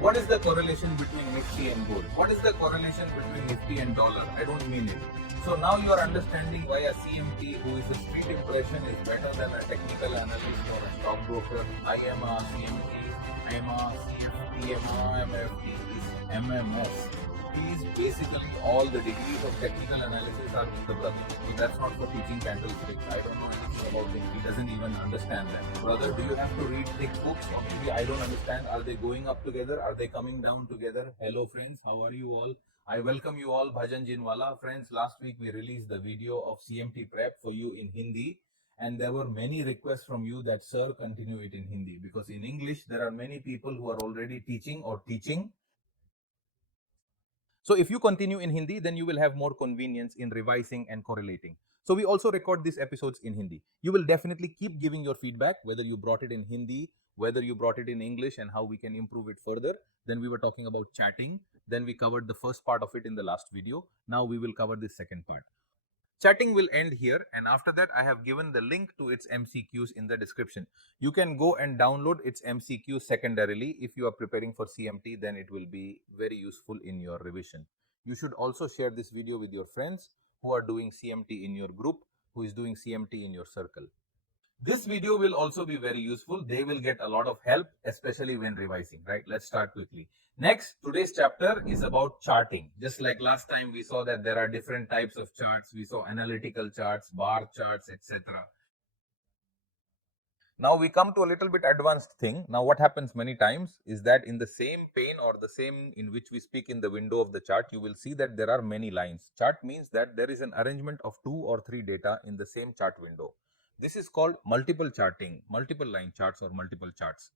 What is the correlation between Nifty and gold? What is the correlation between Nifty and dollar? I don't mean it. So now you are understanding why a CMT who is a street impression is better than a technical analyst or a stockbroker. I am a CMT, I am a CFT, I am a MFT, is MMS. He is basically all the degrees of technical analysis are with the brother. So that's not for teaching candlesticks. I don't know anything about it. He doesn't even understand that. Brother, do you have to read thick books? Or maybe I don't understand. Are they going up together? Are they coming down together? Hello friends, how are you all? I welcome you all, Bharat Jhunjhunwala. Friends, last week we released the video of CMT prep for you in Hindi. And there were many requests from you that, sir, continue it in Hindi. Because in English, there are many people who are already teaching or teaching. So if you continue in Hindi, then you will have more convenience in revising and correlating. So we also record these episodes in Hindi. You will definitely keep giving your feedback, whether you brought it in Hindi, whether you brought it in English, and how we can improve it further. Then we were talking about chatting. Then we covered the first part of it in the last video. Now we will cover the second part. Chatting will end here, and after that I have given the link to its MCQs in the description. You can go and download its MCQs secondarily. If you are preparing for CMT, then it will be very useful in your revision. You should also share this video with your friends who are doing CMT in your group, who is doing CMT in your circle. This video will also be very useful. They will get a lot of help, especially when revising, right? Let's start quickly. Next, today's chapter is about charting. Just like last time, we saw that there are different types of charts. We saw analytical charts, bar charts, etc. Now we come to a little bit advanced thing. Now what happens many times is that in the same pane or the same in which we speak in the window of the chart, you will see that there are many lines. Chart means that there is an arrangement of 2 or 3 data in the same chart window. This is called multiple charting, multiple line charts or multiple charts.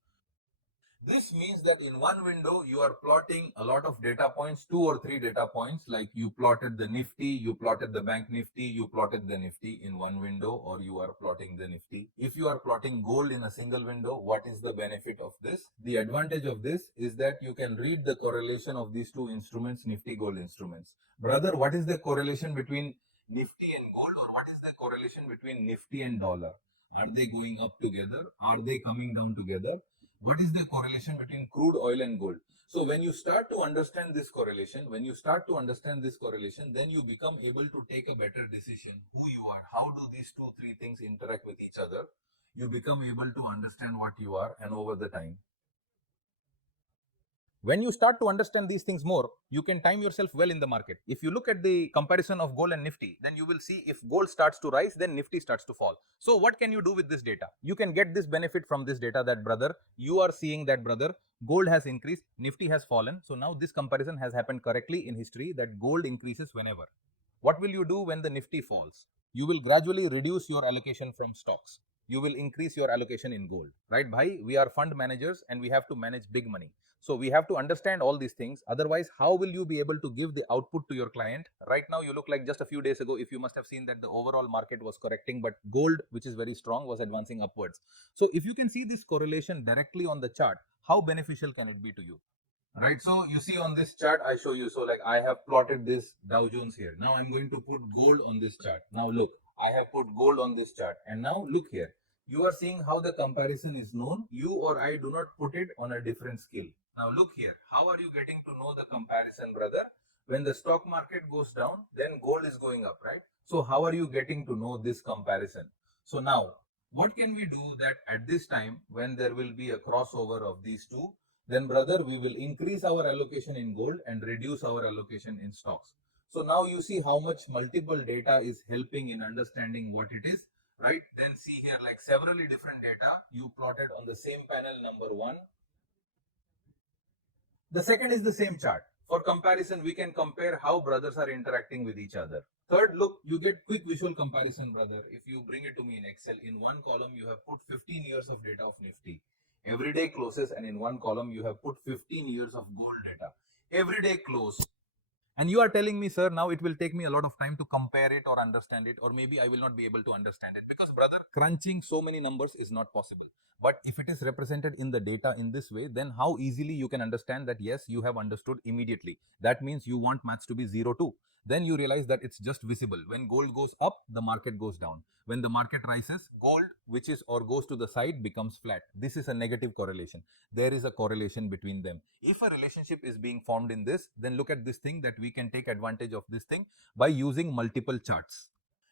This means that in one window, you are plotting a lot of data points, 2 or 3 data points, like you plotted the Nifty, you plotted the Bank Nifty, you plotted the Nifty in one window, or you are plotting the Nifty. If you are plotting gold in a single window, what is the benefit of this? The advantage of this is that you can read the correlation of these two instruments, Nifty gold instruments. Brother, what is the correlation between Nifty and gold, or what is the correlation between Nifty and dollar? Are they going up together? Are they coming down together? What is the correlation between crude oil and gold? So when you start to understand this correlation, then you become able to take a better decision who you are. How do these 2-3 things interact with each other? You become able to understand what you are, and over the time. When you start to understand these things more, you can time yourself well in the market. If you look at the comparison of gold and Nifty, then you will see if gold starts to rise, then Nifty starts to fall. So what can you do with this data? You can get this benefit from this data that, brother, you are seeing that, brother, gold has increased, Nifty has fallen. So now this comparison has happened correctly in history that gold increases whenever. What will you do when the Nifty falls? You will gradually reduce your allocation from stocks. You will increase your allocation in gold, right? Bhai, we are fund managers and we have to manage big money. So we have to understand all these things. Otherwise, how will you be able to give the output to your client? Right now, you look like just a few days ago, if you must have seen that the overall market was correcting, but gold, which is very strong, was advancing upwards. So if you can see this correlation directly on the chart, how beneficial can it be to you? Right, so you see on this chart, I show you, so like I have plotted this Dow Jones here. Now I'm going to put gold on this chart. Now look, I have put gold on this chart, and now look here. You are seeing how the comparison is known. You or I do not put it on a different scale. Now look here, how are you getting to know the comparison, brother? When the stock market goes down, then gold is going up, right? So how are you getting to know this comparison? So now, what can we do that at this time, when there will be a crossover of these two, then brother, we will increase our allocation in gold and reduce our allocation in stocks. So now you see how much multiple data is helping in understanding what it is, right? Then see here, like severally different data you plotted on the same panel, number 1. The second is the same chart. For comparison, we can compare how brothers are interacting with each other. Third, look, you get quick visual comparison, brother. If you bring it to me in Excel, in one column you have put 15 years of data of Nifty. Everyday closes, and in one column you have put 15 years of gold data. Everyday close. And you are telling me, sir, now it will take me a lot of time to compare it or understand it, or maybe I will not be able to understand it, because brother, crunching so many numbers is not possible. But if it is represented in the data in this way, then how easily you can understand that, yes, you have understood immediately. That means you want maths to be 0 too. Then you realize that it's just visible. When gold goes up, the market goes down. When the market rises, gold, which is or goes to the side, becomes flat. This is a negative correlation. There is a correlation between them. If a relationship is being formed in this, then look at this thing that we can take advantage of this thing by using multiple charts.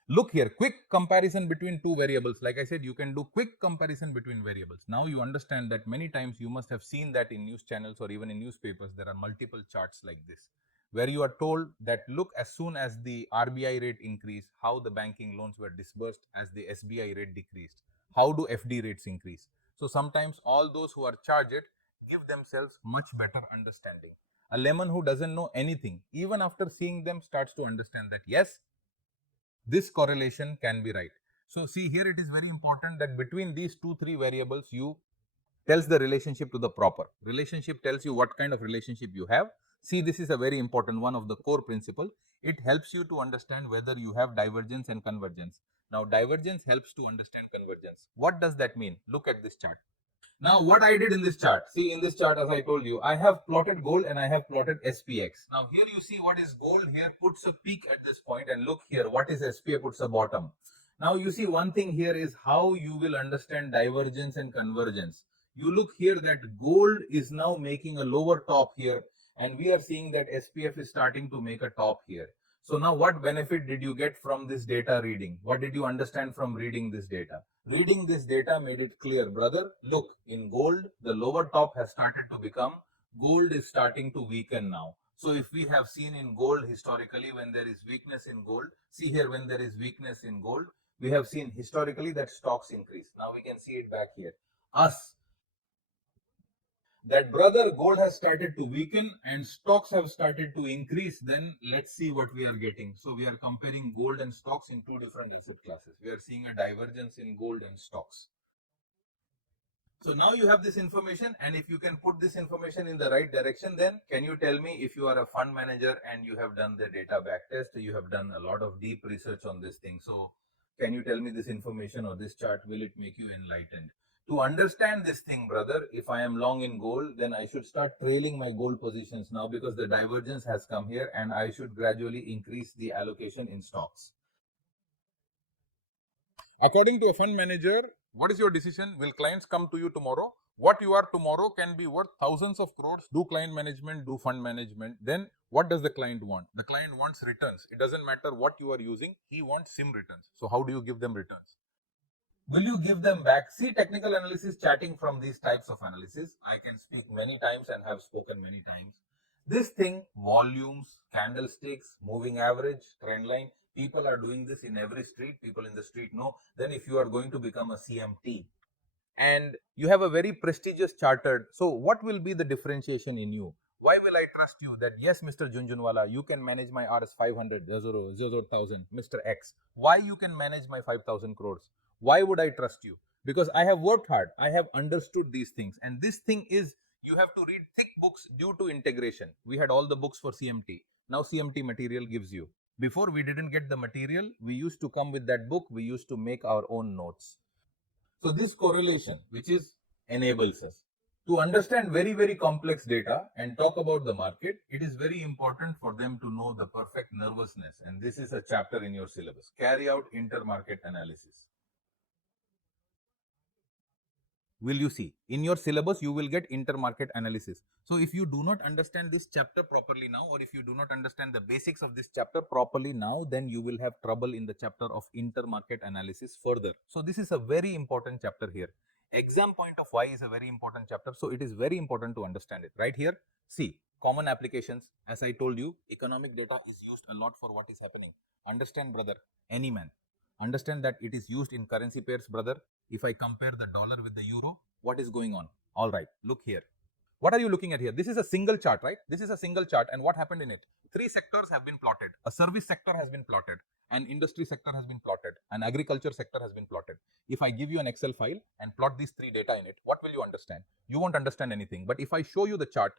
Look here, quick comparison between two variables. Like I said, you can do quick comparison between variables. Now you understand that many times you must have seen that in news channels or even in newspapers, there are multiple charts like this, where you are told that look, as soon as the RBI rate increased, how the banking loans were disbursed as the SBI rate decreased. How do FD rates increase? So sometimes all those who are charged give themselves much better understanding. A layman who doesn't know anything, even after seeing them, starts to understand that yes, this correlation can be right. So see, here it is very important that between these 2-3 variables, you tells the relationship to the proper. Relationship tells you what kind of relationship you have. See, this is a very important one of the core principle. It helps you to understand whether you have divergence and convergence. Now, divergence helps to understand convergence. What does that mean? Look at this chart. Now, what I did in this chart, see in this chart, as I told you, I have plotted gold and I have plotted SPX. Now, here you see what is gold, here puts a peak at this point, and look here, what is SPX, puts a bottom. Now, you see one thing here is how you will understand divergence and convergence. You look here that gold is now making a lower top here, and we are seeing that SPF is starting to make a top here. So now what benefit did you get from this data reading? What did you understand from reading this data? Reading this data made it clear, brother, look, in gold, the lower top has started to become, gold is starting to weaken now. So if we have seen in gold historically, when there is weakness in gold, see here, when there is weakness in gold, we have seen historically that stocks increase. Now we can see it back here. That brother, gold has started to weaken and stocks have started to increase, then let's see what we are getting. So we are comparing gold and stocks in two different asset classes. We are seeing a divergence in gold and stocks. So now you have this information, and if you can put this information in the right direction, then can you tell me, if you are a fund manager and you have done the data backtest, you have done a lot of deep research on this thing. So can you tell me this information or this chart, will it make you enlightened? To understand this thing, brother, if I am long in gold, then I should start trailing my gold positions now, because the divergence has come here, and I should gradually increase the allocation in stocks. According to a fund manager, what is your decision? Will clients come to you tomorrow? What you are tomorrow can be worth thousands of crores. Do client management, do fund management. Then what does the client want? The client wants returns. It doesn't matter what you are using. He wants SIM returns. So how do you give them returns? Will you give them back? See, technical analysis, chatting from these types of analysis, I can speak many times and have spoken many times. This thing, volumes, candlesticks, moving average, trend line, people are doing this in every street. People in the street know. Then if you are going to become a CMT and you have a very prestigious chartered, so what will be the differentiation in you? Why will I trust you that yes, Mr. Jhunjhunwala, you can manage my RS 500, 0,000, Mr. X. Why you can manage my 5,000 crores? Why would I trust you? Because I have worked hard. I have understood these things. And this thing is, you have to read thick books due to integration. We had all the books for CMT. Now CMT material gives you. Before we didn't get the material, we used to come with that book. We used to make our own notes. So this correlation, which is enables us to understand very, very complex data and talk about the market, it is very important for them to know the perfect nervousness. And this is a chapter in your syllabus. Carry out intermarket analysis. Will you see in your syllabus, you will get intermarket analysis. So if you do not understand this chapter properly now, or if you do not understand the basics of this chapter properly now, then you will have trouble in the chapter of intermarket analysis further. So this is a very important chapter here. Exam point of why is a very important chapter. So it is very important to understand it right here. See, common applications. As I told you, economic data is used a lot for what is happening. Understand, brother, any man. Understand that it is used in currency pairs, brother. If I compare the dollar with the euro, what is going on? All right, look here. What are you looking at here? This is a single chart, right? This is a single chart, and what happened in it? Three sectors have been plotted. A service sector has been plotted. An industry sector has been plotted. An agriculture sector has been plotted. If I give you an Excel file and plot these three data in it, what will you understand? You won't understand anything. But if I show you the chart,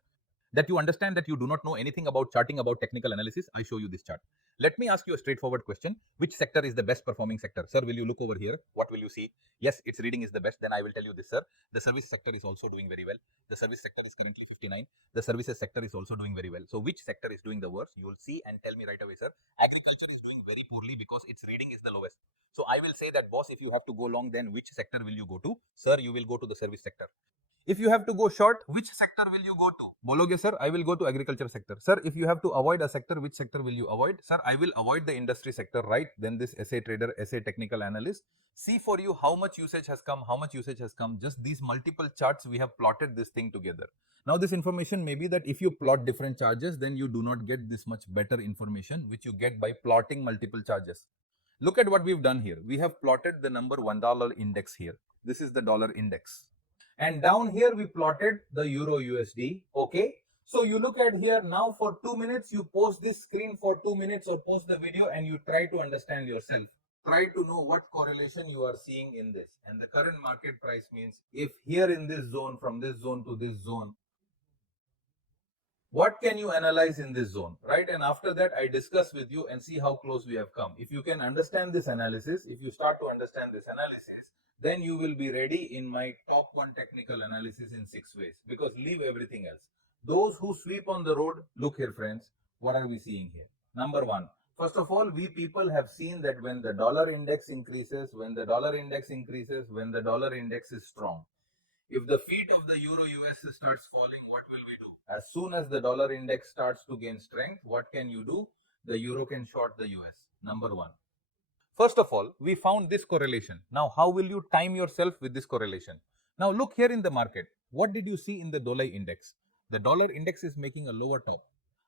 that you understand that you do not know anything about charting, about technical analysis, I show you this chart. Let me ask you a straightforward question. Which sector is the best performing sector? Sir, will you look over here? What will you see? Yes, its reading is the best. Then I will tell you this, sir. The service sector is also doing very well. The service sector is currently 59. The services sector is also doing very well. So which sector is doing the worst? You will see and tell me right away, sir. Agriculture is doing very poorly because its reading is the lowest. So I will say that, boss, if you have to go long, then which sector will you go to? Sir, you will go to the service sector. If you have to go short, which sector will you go to? Bologe, sir, I will go to agriculture sector. Sir, if you have to avoid a sector, which sector will you avoid? Sir, I will avoid the industry sector, right? Then this SA trader, SA technical analyst. See for you how much usage has come, how much usage has come. Just these multiple charts, we have plotted this thing together. Now, this information may be that if you plot different charges, then you do not get this much better information, which you get by plotting multiple charges. Look at what we've done here. We have plotted the number $1 index here. This is the dollar index. And down here we plotted the Euro USD. Okay. So you look at here now for 2 minutes, you pause this screen for 2 minutes or pause the video and you try to understand yourself. Try to know what correlation you are seeing in this. And the current market price means if here in this zone, from this zone to this zone, what can you analyze in this zone, right? And after that, I discuss with you and see how close we have come. If you can understand this analysis, if you start to understand this analysis, then you will be ready in my top 1 technical analysis in 6 ways, because leave everything else. Those who sweep on the road, look here friends, what are we seeing here? Number 1, first of all, we people have seen that when the dollar index increases, when the dollar index is strong. If the feet of the Euro US starts falling, what will we do? As soon as the dollar index starts to gain strength, what can you do? The Euro can short the US, number 1. First of all, we found this correlation. Now, how will you time yourself with this correlation? Now, look here in the market. What did you see in the dollar index? The dollar index is making a lower top.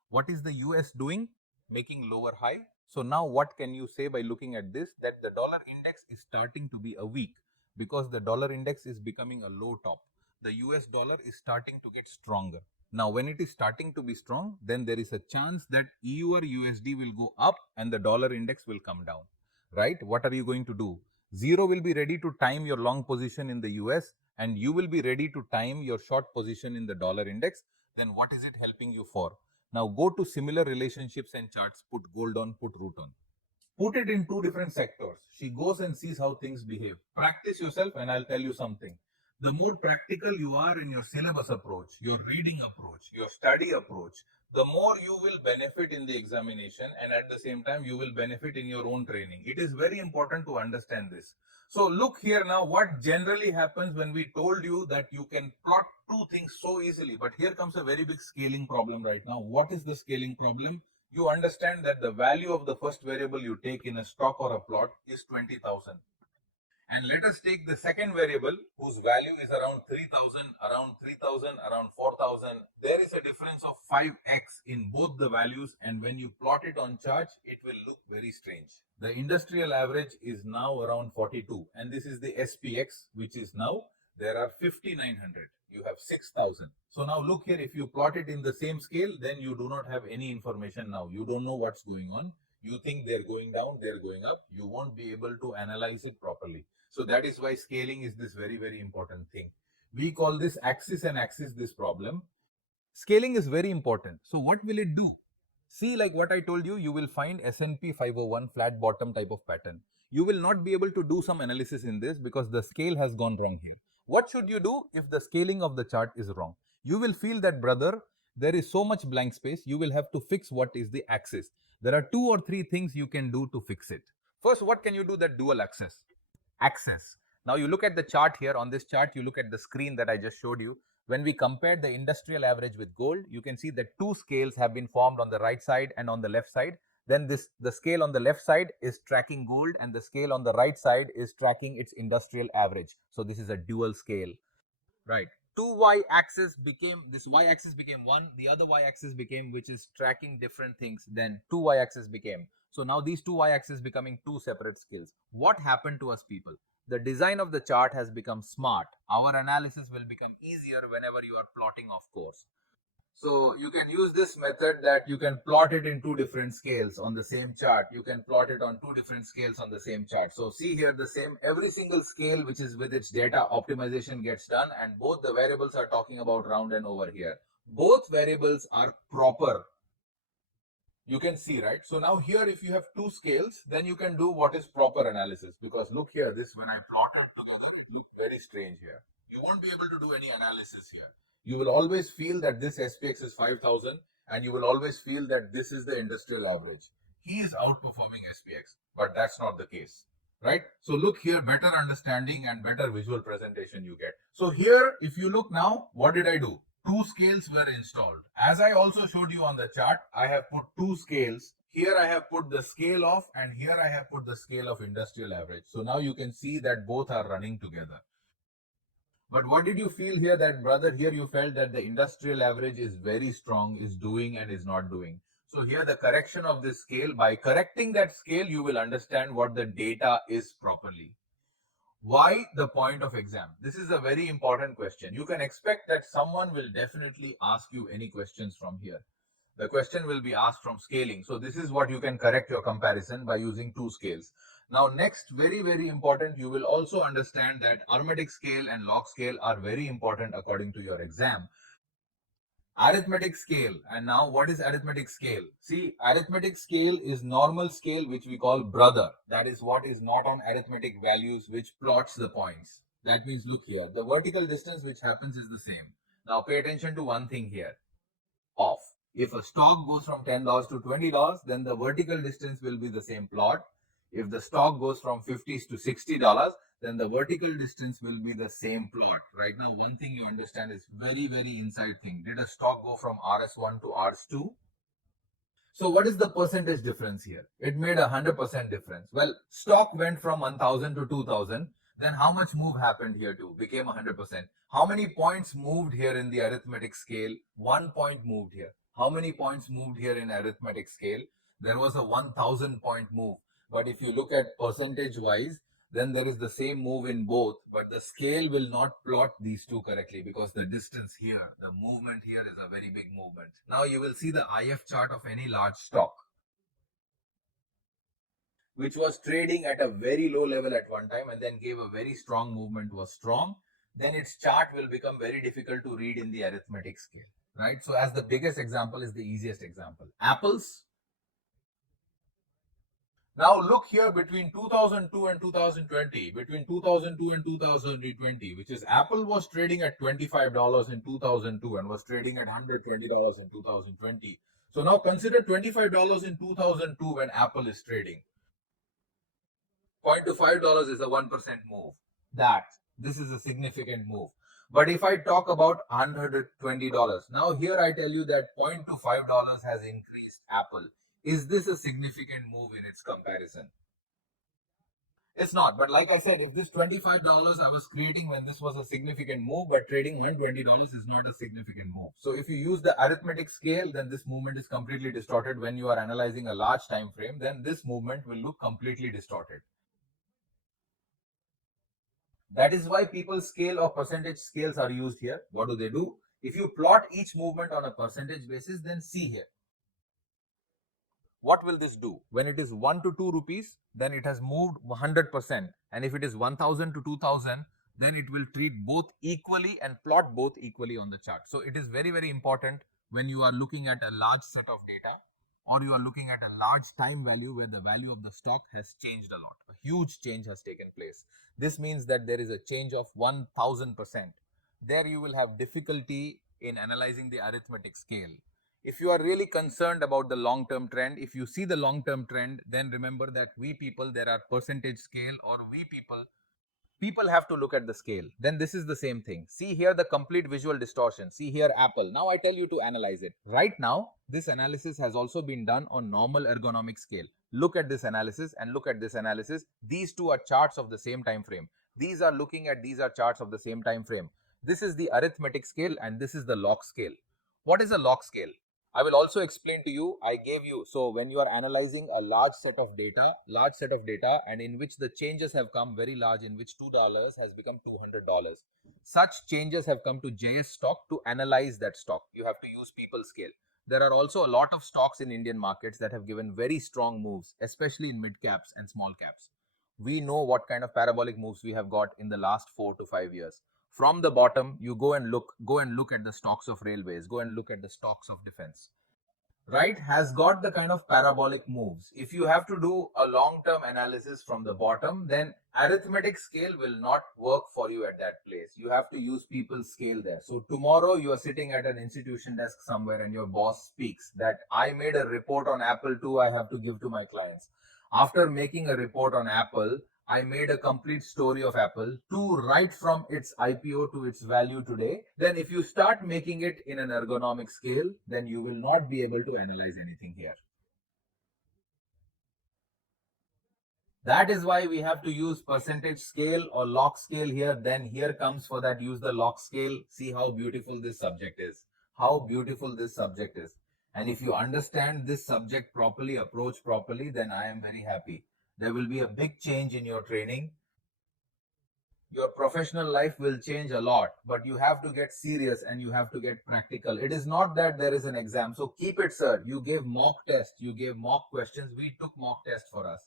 What is the US doing? Making lower high. So now what can you say by looking at this? That the dollar index is starting to be a weak, because the dollar index is becoming a low top. The US dollar is starting to get stronger. Now, when it is starting to be strong, then there is a chance that EUR USD will go up and the dollar index will come down. Right? What are you going to do? Zero will be ready to time your long position in the US and you will be ready to time your short position in the dollar index. Then what is it helping you for? Now go to similar relationships and charts, put gold on, put root on. Put it in 2 different sectors. She goes and sees how things behave. Practice yourself and I'll tell you something. The more practical you are in your syllabus approach, your reading approach, your study approach, the more you will benefit in the examination and at the same time you will benefit in your own training. It is very important to understand this. So look here now what generally happens when we told you that you can plot 2 things so easily. But here comes a very big scaling problem right now. What is the scaling problem? You understand that the value of the first variable you take in a stock or a plot is 20,000. And let us take the second variable whose value is around 3,000, around 4,000. There is a difference of 5x in both the values, and when you plot it on chart, it will look very strange. The industrial average is now around 42, and this is the SPX, which is now, there are 5,900. You have 6,000. So now look here, if you plot it in the same scale, then you do not have any information now. You don't know what's going on. You think they're going down, they're going up. You won't be able to analyze it properly. So that is why scaling is this very, very important thing. We call this axis and axis this problem. Scaling is very important. So what will it do? See, like what I told you, you will find S&P 501 flat bottom type of pattern. You will not be able to do some analysis in this because the scale has gone wrong here. What should you do if the scaling of the chart is wrong? You will feel that, brother, there is so much blank space. You will have to fix what is the axis. There are 2 or 3 things you can do to fix it. First, what can you do that dual axis? Axis. Now you look at the chart here. On this chart, you look at the screen that I just showed you. When we compared the industrial average with gold, you can see that 2 scales have been formed on the right side and on the left side. Then the scale on the left side is tracking gold and the scale on the right side is tracking its industrial average. So this is a dual scale, right? Two y-axis became, this y-axis became 1, the other y-axis became, which is tracking different things, then 2 y-axis became. So now these 2 y-axis becoming 2 separate scales. What happened to us people? The design of the chart has become smart. Our analysis will become easier whenever you are plotting, of course. So you can use this method that you can plot it in 2 different scales on the same chart. You can plot it on 2 different scales on the same chart. So see here the same, every single scale which is with its data optimization gets done and both the variables are talking about round and over here. Both variables are proper. You can see, right? So now here, if you have two scales, then you can do what is proper analysis. Because look here, this when I plotted together, it looked very strange here. You won't be able to do any analysis here. You will always feel that this SPX is 5,000 and you will always feel that this is the industrial average. He is outperforming SPX, but that's not the case, right? So look here, better understanding and better visual presentation you get. So here, if you look now, what did I do? Two scales were installed. As I also showed you on the chart, I have put two scales. Here I have put the scale of, and here I have put the scale of industrial average. So now you can see that both are running together. But what did you feel here that, brother, here you felt that the industrial average is very strong, is doing and is not doing. So here the correction of this scale, by correcting that scale, you will understand what the data is properly. Why the point of exam? This is a very important question. You can expect that someone will definitely ask you any questions from here. The question will be asked from scaling. So this is what you can correct your comparison by using two scales. Now next, very, very important, you will also understand that arithmetic scale and log scale are very important according to your exam. Arithmetic scale. And now what is arithmetic scale? See, arithmetic scale is normal scale which we call brother. That is what is not on arithmetic values which plots the points. That means look here, the vertical distance which happens is the same. Now pay attention to one thing here. Off. If a stock goes from $10 to $20, then the vertical distance will be the same plot. If the stock goes from $50 to $60, then the vertical distance will be the same plot. Right now, one thing you understand is very, very inside thing. Did a stock go from RS1 to RS2? So what is the percentage difference here? It made 100% difference. Well, stock went from 1000 to 2000. Then how much move happened here too? Became 100%. How many points moved here in the arithmetic scale? 1 point moved here. How many points moved here in arithmetic scale? There was a 1000 point move. But if you look at percentage wise, then there is the same move in both, but the scale will not plot these two correctly because the distance here, the movement here is a very big movement. Now you will see the IF chart of any large stock, which was trading at a very low level at one time and then gave a very strong movement, was strong. Then its chart will become very difficult to read in the arithmetic scale, right? So as the biggest example is the easiest example. Apples. Now look here between 2002 and 2020, between 2002 and 2020, which is Apple was trading at $25 in 2002 and was trading at $120 in 2020. So now consider $25 in 2002 when Apple is trading. $0.25 is a 1% move. This is a significant move. But if I talk about $120, now here I tell you that $0.25 has increased Apple. Is this a significant move in its comparison? It's not. But like I said, if this $25 I was creating when this was a significant move, but trading $120 is not a significant move. So if you use the arithmetic scale, then this movement is completely distorted. When you are analyzing a large time frame, then this movement will look completely distorted. That is why people scale or percentage scales are used here. What do they do? If you plot each movement on a percentage basis, then see here. What will this do? When it is 1 to 2 rupees, then it has moved 100%. And if it is 1000 to 2000, then it will treat both equally and plot both equally on the chart. So it is very, very important when you are looking at a large set of data or you are looking at a large time value where the value of the stock has changed a lot. A huge change has taken place. This means that there is a change of 1000%. There you will have difficulty in analyzing the arithmetic scale. If you are really concerned about the long-term trend, if you see the long-term trend, then remember that we people, there are percentage scale or we people have to look at the scale. Then this is the same thing. See here the complete visual distortion. See here Apple. Now I tell you to analyze it. Right now, this analysis has also been done on normal ergonomic scale. Look at this analysis and look at this analysis. These two are charts of the same time frame. These are charts of the same time frame. This is the arithmetic scale and this is the log scale. What is a log scale? I will also explain to you, I gave you, so when you are analyzing a large set of data and in which the changes have come very large, in which $2 has become $200. Such changes have come to JS stock to analyze that stock. You have to use people scale. There are also a lot of stocks in Indian markets that have given very strong moves, especially in mid caps and small caps. We know what kind of parabolic moves we have got in the last 4 to 5 years. From the bottom, you go and look at the stocks of railways, go and look at the stocks of defense, right, has got the kind of parabolic moves. If you have to do a long-term analysis from the bottom, then arithmetic scale will not work for you at that place. You have to use people's scale there. So tomorrow you are sitting at an institution desk somewhere and your boss speaks that I made a report on Apple too, I have to give to my clients. After making a report on Apple, I made a complete story of Apple to right from its IPO to its value today. Then if you start making it in an ergonomic scale, then you will not be able to analyze anything here. That is why we have to use percentage scale or log scale here. Then here comes for that, use the log scale. See how beautiful this subject is. How beautiful this subject is. And if you understand this subject properly, approach properly, then I am very happy. There will be a big change in your training. Your professional life will change a lot, but you have to get serious and you have to get practical. It is not that there is an exam. So keep it, sir. You gave mock test, you gave mock questions. We took mock test for us.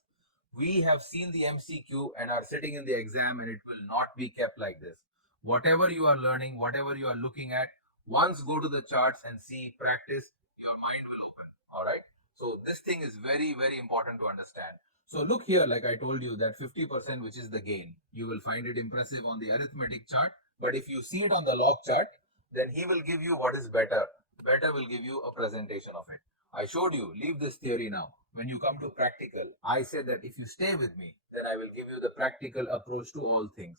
We have seen the MCQ and are sitting in the exam, and it will not be kept like this. Whatever you are learning, whatever you are looking at, once go to the charts and see, practice, your mind will open. All right. So this thing is very, very important to understand. So look here, like I told you, that 50%, which is the gain, you will find it impressive on the arithmetic chart. But if you see it on the log chart, then he will give you what is better. Better will give you a presentation of it. I showed you, leave this theory now. When you come to practical, I said that if you stay with me, then I will give you the practical approach to all things.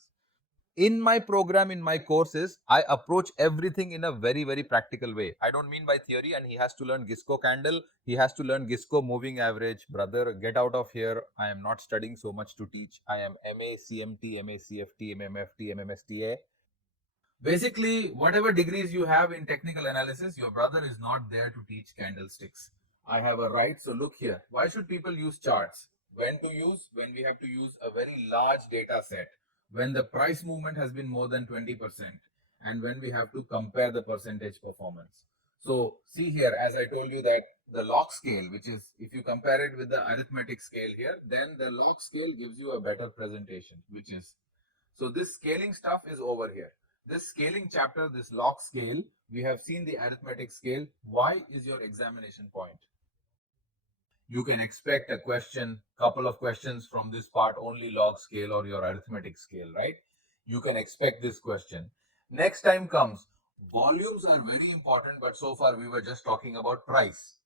In my program, in my courses, I approach everything in a very, very practical way. I don't mean by theory, and he has to learn Gisco candle. He has to learn Gisco moving average. Brother, get out of here. I am not studying so much to teach. I am MA, CMT, MA, CFT, MMFT, MMSTA. Basically, whatever degrees you have in technical analysis, your brother is not there to teach candlesticks. I have a right. So look here. Why should people use charts? When to use? When we have to use a very large data set. When the price movement has been more than 20%. And when we have to compare the percentage performance. So see here, as I told you that the log scale, which is, if you compare it with the arithmetic scale here, then the log scale gives you a better presentation, which is, so this scaling stuff is over here. This scaling chapter, this log scale, we have seen the arithmetic scale. Why is your examination point? You can expect a question, couple of questions from this part, only log scale or your arithmetic scale, right? You can expect this question. Next time comes, volumes are very important, but so far we were just talking about price.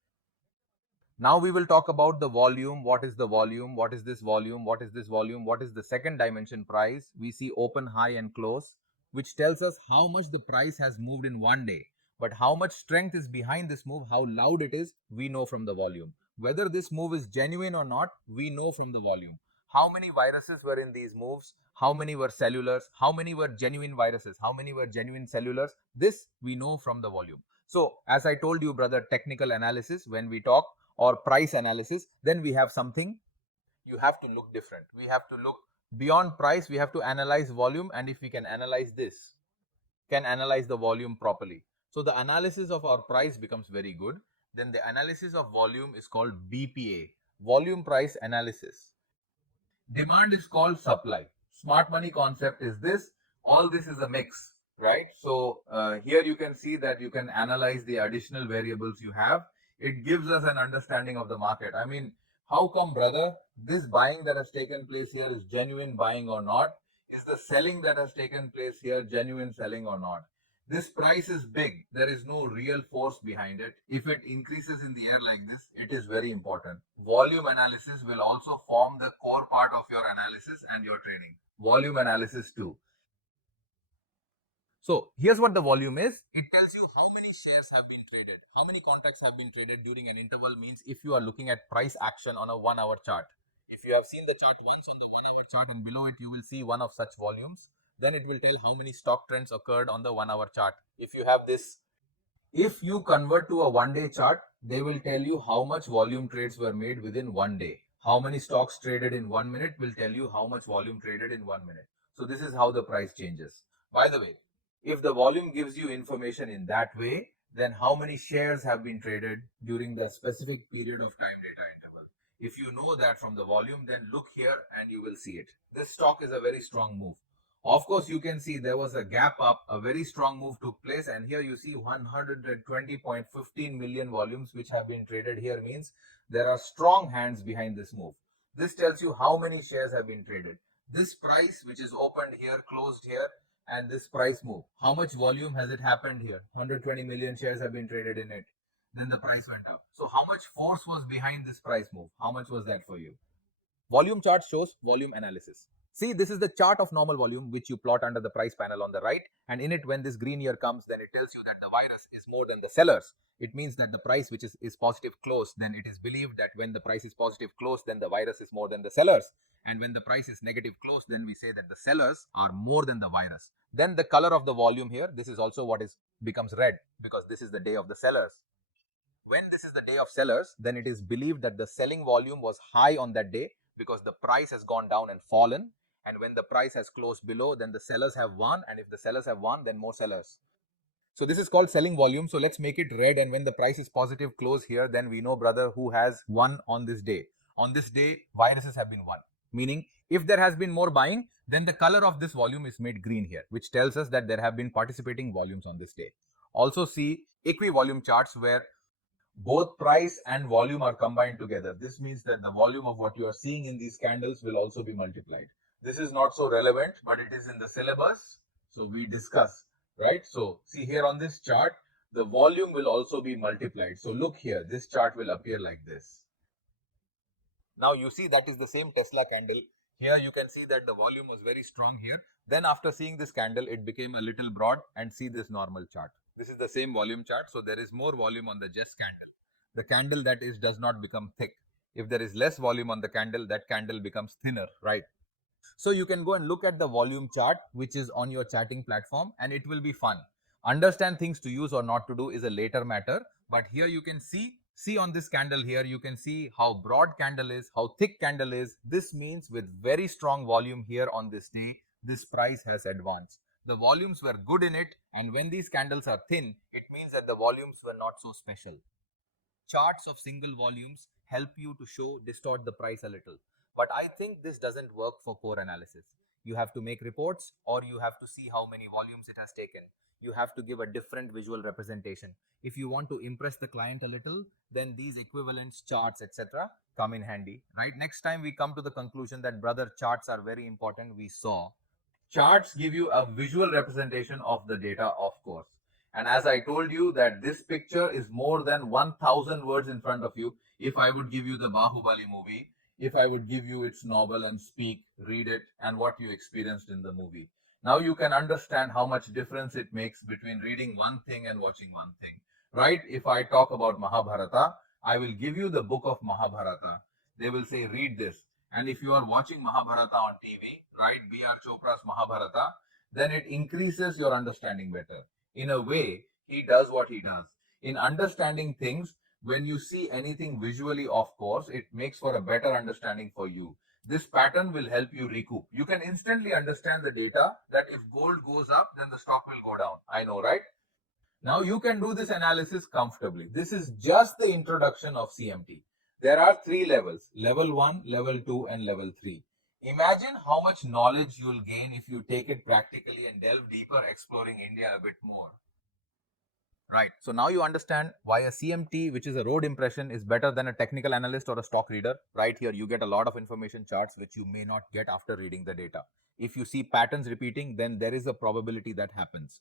Now we will talk about the volume. What is the volume? What is this volume? What is this volume? What is the second dimension, price? We see open, high and close, which tells us how much the price has moved in one day. But how much strength is behind this move, how loud it is, we know from the volume. Whether this move is genuine or not, we know from the volume. How many viruses were in these moves? How many were cellulars? How many were genuine viruses? How many were genuine cellulars? This we know from the volume. So as I told you, brother, technical analysis, when we talk, or price analysis, then we have something, you have to look different. We have to look beyond price. We have to analyze volume, and if we can analyze this, can analyze the volume properly. So the analysis of our price becomes very good. Then the analysis of volume is called BPA, volume price analysis. Demand is called supply. Smart money concept is this. All this is a mix, right? So here you can see that you can analyze the additional variables you have. It gives us an understanding of the market. I mean, how come, brother, this buying that has taken place here is genuine buying or not? Is the selling that has taken place here genuine selling or not? This price is big. There is no real force behind it. If it increases in the air like this, it is very important. Volume analysis will also form the core part of your analysis and your training. Volume analysis too. So here's what the volume is. It tells you how many shares have been traded, how many contracts have been traded during an interval. Means if you are looking at price action on a 1 hour chart. If you have seen the chart once on the 1 hour chart and below it you will see one of such volumes, then it will tell how many stock trends occurred on the 1 hour chart. If you have this, if you convert to a 1 day chart, they will tell you how much volume trades were made within 1 day. How many stocks traded in 1 minute will tell you how much volume traded in 1 minute. So this is how the price changes. By the way, if the volume gives you information in that way, then how many shares have been traded during the specific period of time data interval. If you know that from the volume, then look here and you will see it. This stock is a very strong move. Of course, you can see there was a gap up, a very strong move took place, and here you see 120.15 million volumes which have been traded. Here means there are strong hands behind this move. This tells you how many shares have been traded. This price which is opened here, closed here, and this price move. How much volume has it happened here? 120 million shares have been traded in it. Then the price went up. So how much force was behind this price move? How much was that for you? Volume chart shows volume analysis. See, this is the chart of normal volume which you plot under the price panel on the right, and in it when this green here comes, then it tells you that the virus is more than the sellers. It means that the price which is positive close, then it is believed that when the price is positive close, then the virus is more than the sellers. And when the price is negative close, then we say that the sellers are more than the virus. Then the color of the volume here, this is also what is becomes red because this is the day of the sellers. When this is the day of sellers, then it is believed that the selling volume was high on that day because the price has gone down and fallen. And when the price has closed below, then the sellers have won. And if the sellers have won, then more sellers. So this is called selling volume. So let's make it red. And when the price is positive close here, then we know, brother, who has won on this day. On this day, viruses have been won. Meaning, if there has been more buying, then the color of this volume is made green here, which tells us that there have been participating volumes on this day. Also see equivolume charts where both price and volume are combined together. This means that the volume of what you are seeing in these candles will also be multiplied. This is not so relevant, but it is in the syllabus. So we discuss, right? So see here on this chart, the volume will also be multiplied. So look here, this chart will appear like this. Now you see that is the same Tesla candle. Here you can see that the volume was very strong here. Then after seeing this candle, it became a little broad, and see this normal chart. This is the same volume chart. So there is more volume on the just candle. The candle that is does not become thick. If there is less volume on the candle, that candle becomes thinner, right? So you can go and look at the volume chart, which is on your chatting platform, and it will be fun. Understand things to use or not to do is a later matter. But here you can see on this candle here, you can see how broad candle is, how thick candle is. This means with very strong volume here on this day, this price has advanced. The volumes were good in it, and when these candles are thin, it means that the volumes were not so special. Charts of single volumes help you to distort the price a little. But I think this doesn't work for core analysis. You have to make reports, or you have to see how many volumes it has taken. You have to give a different visual representation. If you want to impress the client a little, then these equivalence charts, etc. come in handy, right? Next time we come to the conclusion that, brother, charts are very important, we saw charts give you a visual representation of the data, of course. And as I told you that this picture is more than 1000 words in front of you. If I would give you the Bahubali movie, if I would give you its novel and speak, read it, and what you experienced in the movie. Now you can understand how much difference it makes between reading one thing and watching one thing, right? If I talk about Mahabharata, I will give you the book of Mahabharata. They will say, read this. And if you are watching Mahabharata on TV, right, B.R. Chopra's Mahabharata, then it increases your understanding better. In a way, he does what he does. In understanding things, when you see anything visually, of course, it makes for a better understanding for you. This pattern will help you recoup. You can instantly understand the data that if gold goes up, then the stock will go down. I know, right? Now you can do this analysis comfortably. This is just the introduction of CMT. There are 3 levels, level 1, level 2 and level 3. Imagine how much knowledge you will gain if you take it practically and delve deeper, exploring India a bit more. Right. So now you understand why a CMT, which is a road impression, is better than a technical analyst or a stock reader. Right here, you get a lot of information charts which you may not get after reading the data. If you see patterns repeating, then there is a probability that happens.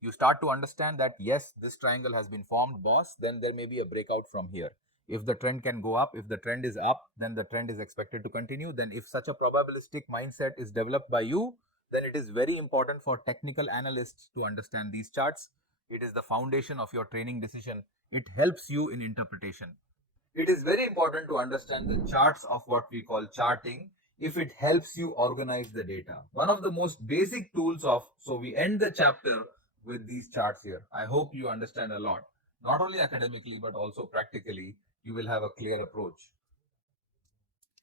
You start to understand that, yes, this triangle has been formed, boss, then there may be a breakout from here. If the trend can go up, if the trend is up, then the trend is expected to continue. Then if such a probabilistic mindset is developed by you, then it is very important for technical analysts to understand these charts. It is the foundation of your training decision. It helps you in interpretation. It is very important to understand the charts of what we call charting if it helps you organize the data. One of the most basic tools so we end the chapter with these charts here. I hope you understand a lot. Not only academically, but also practically, you will have a clear approach.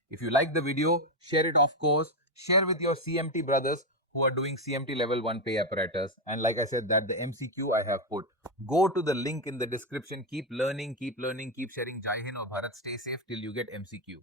If you like the video, share it, of course. Share with your CMT brothers who are doing CMT level 1 pay apparatus. And like I said, that the MCQ I have put. Go to the link in the description. Keep learning, keep sharing. Jai Hind or Bharat. Stay safe till you get MCQ.